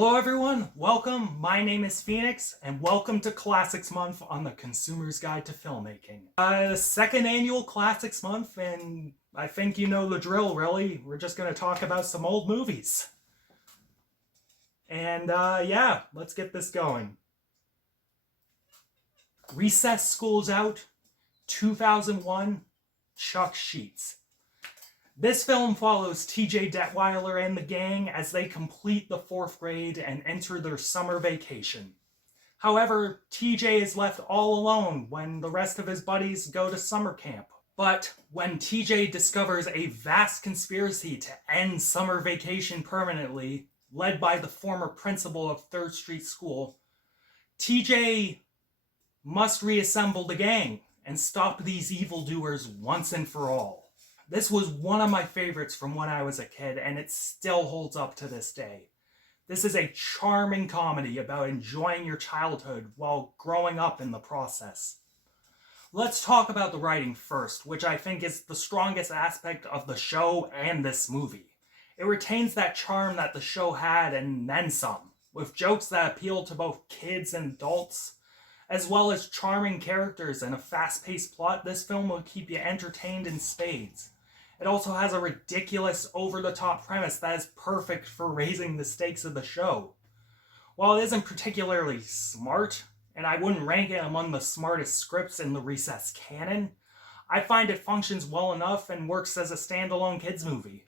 Hello everyone, welcome, my name is Phoenix, and welcome to Classics Month on the Consumer's Guide to Filmmaking. The second annual Classics Month, and I think you know the drill really, we're just going to talk about some old movies. And yeah, let's get this going. Recess School's Out, 2001, Chuck Sheets. This film follows TJ Detweiler and the gang as they complete the 4th grade and enter their summer vacation. However, TJ is left all alone when the rest of his buddies go to summer camp. But when TJ discovers a vast conspiracy to end summer vacation permanently, led by the former principal of 3rd Street School, TJ must reassemble the gang and stop these evildoers once and for all. This was one of my favorites from when I was a kid, and it still holds up to this day. This is a charming comedy about enjoying your childhood while growing up in the process. Let's talk about the writing first, which I think is the strongest aspect of the show and this movie. It retains that charm that the show had and then some, with jokes that appeal to both kids and adults. As well as charming characters and a fast-paced plot, this film will keep you entertained in spades. It also has a ridiculous, over-the-top premise that is perfect for raising the stakes of the show. While it isn't particularly smart, and I wouldn't rank it among the smartest scripts in the Recess canon, I find it functions well enough and works as a standalone kids movie.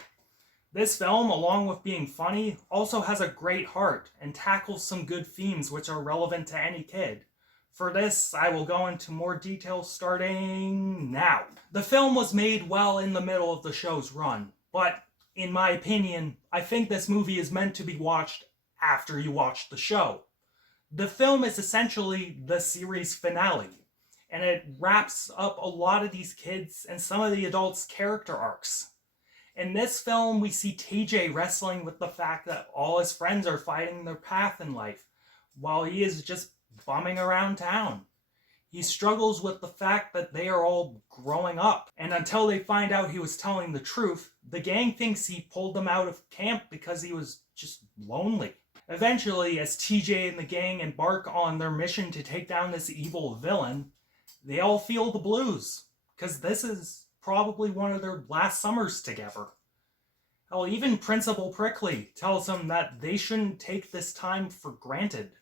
This film, along with being funny, also has a great heart and tackles some good themes which are relevant to any kid. For this, I will go into more detail starting now. The film was made well in the middle of the show's run, but in my opinion, I think this movie is meant to be watched after you watch the show. The film is essentially the series finale, and it wraps up a lot of these kids and some of the adults' character arcs. In this film, we see TJ wrestling with the fact that all his friends are fighting their path in life, while he is just bumming around town. He struggles with the fact that they are all growing up, and until they find out he was telling the truth, the gang thinks he pulled them out of camp because he was just lonely. Eventually, as TJ and the gang embark on their mission to take down this evil villain, they all feel the blues, because this is probably one of their last summers together. Hell, even Principal Prickly tells them that they shouldn't take this time for granted.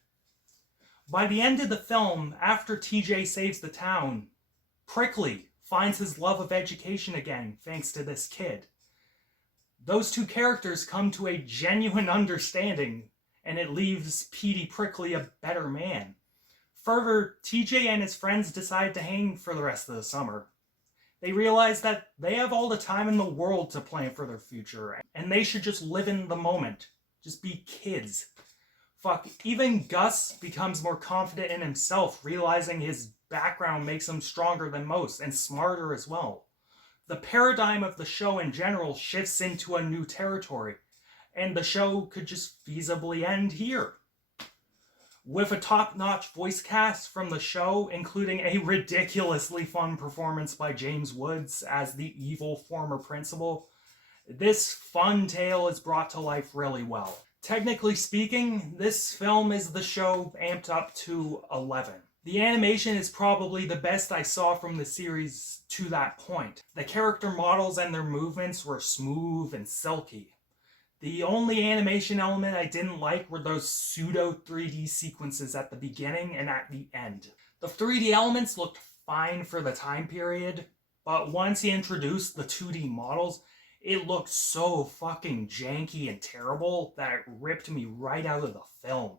By the end of the film, after TJ saves the town, Prickly finds his love of education again thanks to this kid. Those two characters come to a genuine understanding, and it leaves Petey Prickly a better man. Further, TJ and his friends decide to hang for the rest of the summer. They realize that they have all the time in the world to plan for their future, and they should just live in the moment. Just be kids. Fuck, even Gus becomes more confident in himself, realizing his background makes him stronger than most, and smarter as well. The paradigm of the show in general shifts into a new territory, and the show could just feasibly end here. With a top-notch voice cast from the show, including a ridiculously fun performance by James Woods as the evil former principal, this fun tale is brought to life really well. Technically speaking, this film is the show amped up to 11. The animation is probably the best I saw from the series to that point. The character models and their movements were smooth and silky. The only animation element I didn't like were those pseudo 3D sequences at the beginning and at the end. The 3D elements looked fine for the time period, but once you introduced the 2D models, it looked so fucking janky and terrible that it ripped me right out of the film.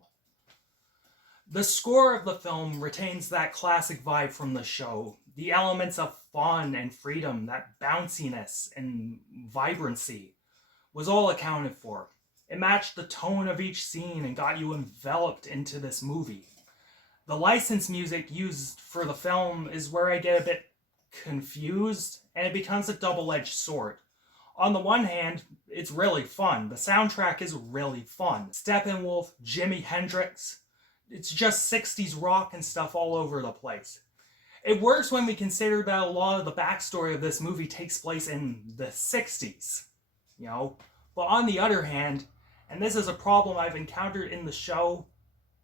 The score of the film retains that classic vibe from the show. The elements of fun and freedom, that bounciness and vibrancy, was all accounted for. It matched the tone of each scene and got you enveloped into this movie. The licensed music used for the film is where I get a bit confused, and it becomes a double-edged sword. On the one hand, it's really fun. The soundtrack is really fun. Steppenwolf, Jimi Hendrix, it's just 60s rock and stuff all over the place. It works when we consider that a lot of the backstory of this movie takes place in the 60s, you know. But on the other hand, and this is a problem I've encountered in the show,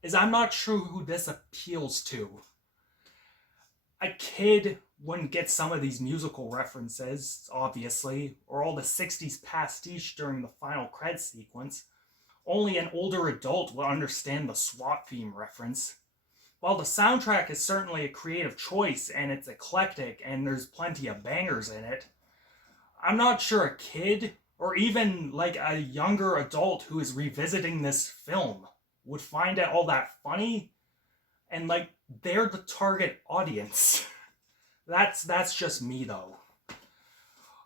is I'm not sure who this appeals to. A kid wouldn't get some of these musical references, obviously, or all the 60s pastiche during the final credits sequence. Only an older adult will understand the SWAT theme reference. While the soundtrack is certainly a creative choice and it's eclectic and there's plenty of bangers in it, I'm not sure a kid or even like a younger adult who is revisiting this film would find it all that funny, and like they're the target audience. That's just me though.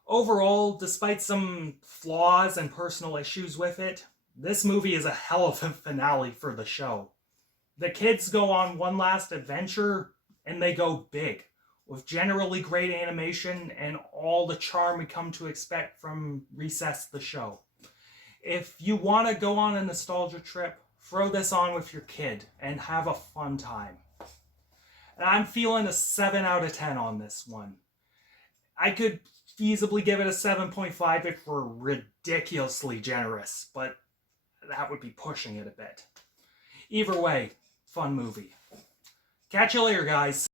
Overall, despite some flaws and personal issues with it, this movie is a hell of a finale for the show. The kids go on one last adventure, and they go big, with generally great animation and all the charm we come to expect from Recess the show. If you want to go on a nostalgia trip, throw this on with your kid and have a fun time. And I'm feeling a 7 out of 10 on this one. I could feasibly give it a 7.5 if we're ridiculously generous, but that would be pushing it a bit. Either way, fun movie. Catch you later, guys.